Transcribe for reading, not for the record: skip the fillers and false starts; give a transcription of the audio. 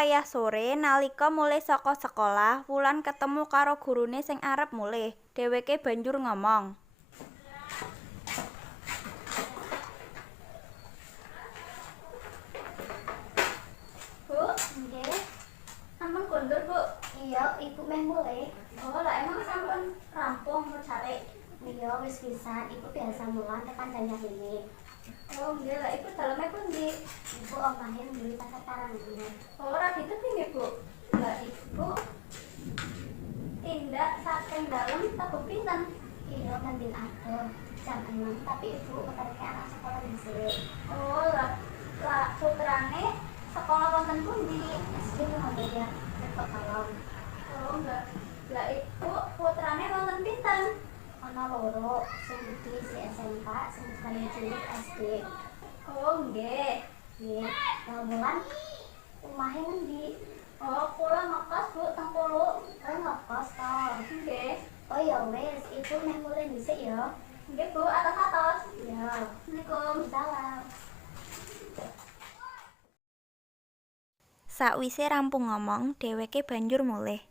wayah sore nalika mulih saka sekolah, Wulan ketemu karo gurune sing arep mulih. Dheweke banjur ngomong. Bu, nggih. Sampun kondur, Bu? Iya, Ibu meh mulih. Oh, lah emang sampun rampung cari? Iya, wis pisan. Ibu biasa mulang tekan danyah ini. Oh, nggih lah. Ibu daleme pundi? Ibu omahe mburi pasar Karang ini. Oh, ora ditebing, Bu. Lah Ibu tindak saking dalem tebuk pinten? Iya, mending adoh. Jam 6, tapi Ibu keterke anak sekolah dhisik. Oh, lah putrane sekolah wonten pundi? SD Muhammadiyah Depok Kalong. Oh, enggak. Lah Ibu putrane wonten pinten? Ana loro, sing gedhe si SMK, sing paling cilik SD. Oh, nggih. Nggih. Lah Wulan omahe ngendi? Oh, kula ngekos, Bu, teng Pulu. Oh, ngekos to. Nggih. Oh ya wis, Ibu meh mulih dhisik ya. Nggih, Bu, atos-atos. Ya. Assalamualaikum. Salam. Sakwise rampung ngomong, dheweke banjur mulih.